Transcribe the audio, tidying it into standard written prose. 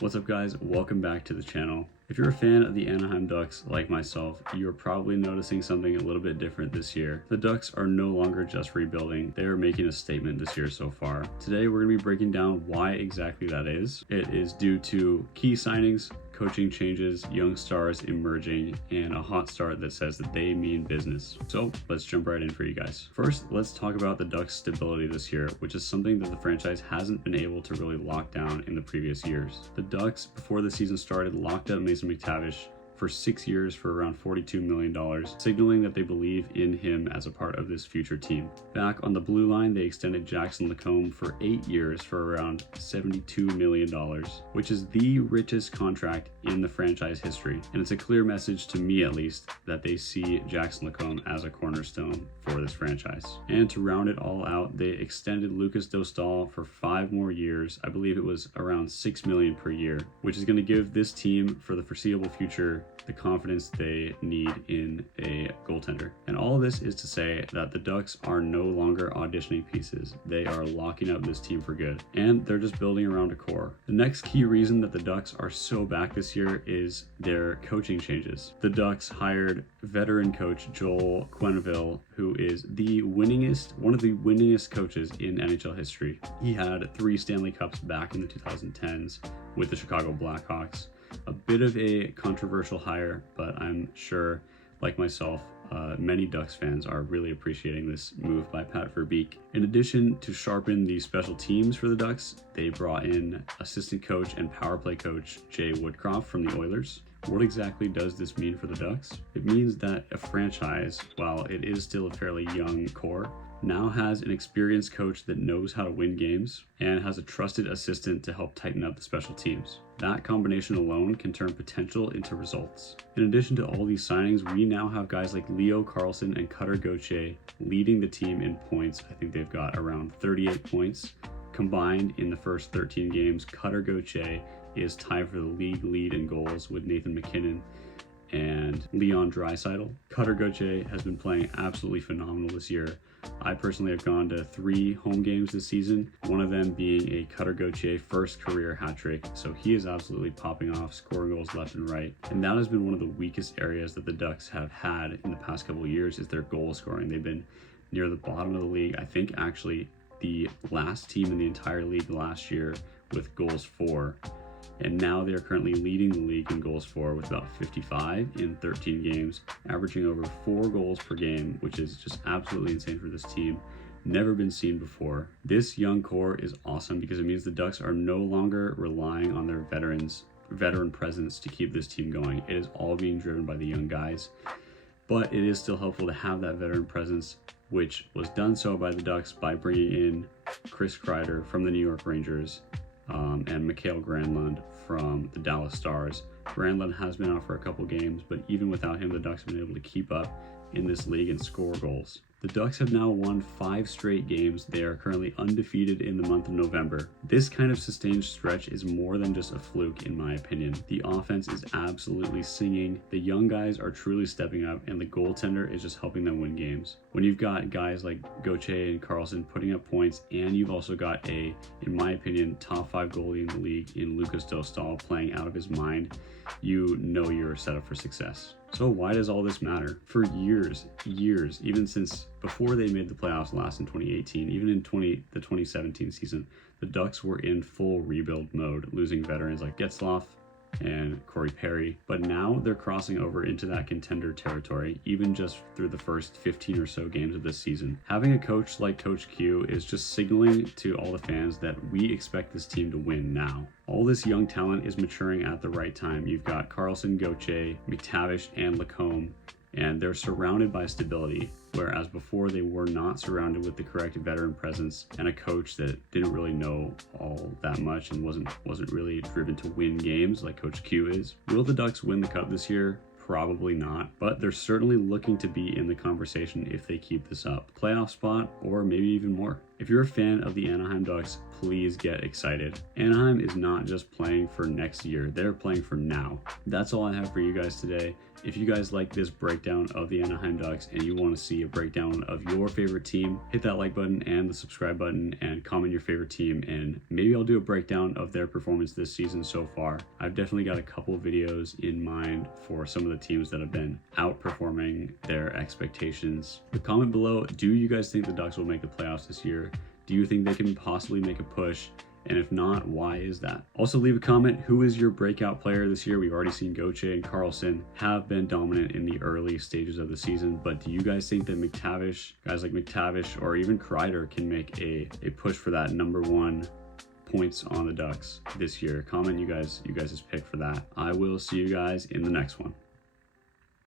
What's up guys, welcome back to the channel. If you're a fan of the Anaheim Ducks like myself, you're probably noticing something a little bit different this year. The Ducks are no longer just rebuilding, they are making a statement this year so far. Today we're going to be breaking down why exactly that is. It is due to key signings, coaching changes, young stars emerging, and a hot start that says that they mean business. So let's jump right in for you guys. First, let's talk about the Ducks' stability this year, which is something that the franchise hasn't been able to really lock down in the previous years. The Ducks, before the season started, locked up Mason McTavish for 6 years for around $42 million, signaling that they believe in him as a part of this future team. Back on the blue line, they extended Jackson LaCombe for 8 years for around $72 million, which is the richest contract in the franchise history. And it's a clear message, to me at least, that they see Jackson LaCombe as a cornerstone for this franchise. And to round it all out, they extended Lucas Dostal for 5 more years. I believe it was around $6 million per year, which is going to give this team for the foreseeable future the confidence they need in a goaltender. And all of this is to say that the Ducks are no longer auditioning pieces. They are locking up this team for good, and they're just building around a core. The next key reason that the Ducks are so back this year is their coaching changes. The Ducks hired veteran coach Joel Quenneville, who is one of the winningest coaches in NHL history. He had 3 Stanley Cups back in the 2010s with the Chicago Blackhawks. A bit of a controversial hire, but I'm sure, like myself, many Ducks fans are really appreciating this move by Pat Verbeek. In addition to sharpen the special teams for the Ducks, they brought in assistant coach and power play coach Jay Woodcroft from the Oilers. What exactly does this mean for the Ducks? It means that a franchise, while it is still a fairly young core, now has an experienced coach that knows how to win games and has a trusted assistant to help tighten up the special teams. That combination alone can turn potential into results. In addition to all these signings, we now have guys like Leo Carlsson and Cutter Gauthier leading the team in points. I think they've got around 38 points combined in the first 13 games. Cutter Gauthier is tied for the league lead in goals with Nathan MacKinnon and Leon Draisaitl. Cutter Gauthier has been playing absolutely phenomenal this year. I personally have gone to 3 home games this season, one of them being a Cutter Gauthier first career hat trick. So he is absolutely popping off, scoring goals left and right. And that has been one of the weakest areas that the Ducks have had in the past couple of years, is their goal scoring. They've been near the bottom of the league. I think actually the last team in the entire league last year with goals for. And now they are currently leading the league in goals for with about 55 in 13 games, averaging over 4 goals per game, which is just absolutely insane for this team. Never been seen before. This young core is awesome because it means the Ducks are no longer relying on their veteran presence to keep this team going. It is all being driven by the young guys, but it is still helpful to have that veteran presence, which was done so by the Ducks by bringing in Chris Kreider from the New York Rangers, and Mikael Granlund from the Dallas Stars. Granlund has been out for a couple games, but even without him, the Ducks have been able to keep up in this league and score goals. The Ducks have now won 5 straight games. They are currently undefeated in the month of November. This kind of sustained stretch is more than just a fluke, in my opinion. The offense is absolutely singing. The young guys are truly stepping up, and the goaltender is just helping them win games. When you've got guys like Gauthier and Carlsson putting up points, and you've also got in my opinion, top 5 goalie in the league in Lucas Dostal playing out of his mind, you know you're set up for success. So why does all this matter? For years, even since before they made the playoffs last in 2018, even in the 2017 season, the Ducks were in full rebuild mode, losing veterans like Getzlaf and Corey Perry, but now they're crossing over into that contender territory, even just through the first 15 or so games of this season. Having a coach like Coach Q is just signaling to all the fans that we expect this team to win now. All this young talent is maturing at the right time. You've got Carlsson, Gauthier, McTavish, and LaCombe, and they're surrounded by stability, whereas before they were not surrounded with the correct veteran presence and a coach that didn't really know all that much and wasn't really driven to win games like Coach Q is. Will the Ducks win the Cup this year? Probably not, but they're certainly looking to be in the conversation if they keep this up. Playoff spot, or maybe even more. If you're a fan of the Anaheim Ducks, please get excited. Anaheim is not just playing for next year, they're playing for now. That's all I have for you guys today. If you guys like this breakdown of the Anaheim Ducks and you want to see a breakdown of your favorite team, hit that like button and the subscribe button and comment your favorite team, and maybe I'll do a breakdown of their performance this season so far. I've definitely got a couple videos in mind for some of the teams that have been outperforming their expectations. But comment below, do you guys think the Ducks will make the playoffs this year? Do you think they can possibly make a push? And if not, why is that? Also leave a comment, who is your breakout player this year? We've already seen Gauthier and Carlson have been dominant in the early stages of the season, but do you guys think that guys like McTavish or even Kreider can make a push for that #1 points on the Ducks this year? Comment you guys' pick for that. I will see you guys in the next one.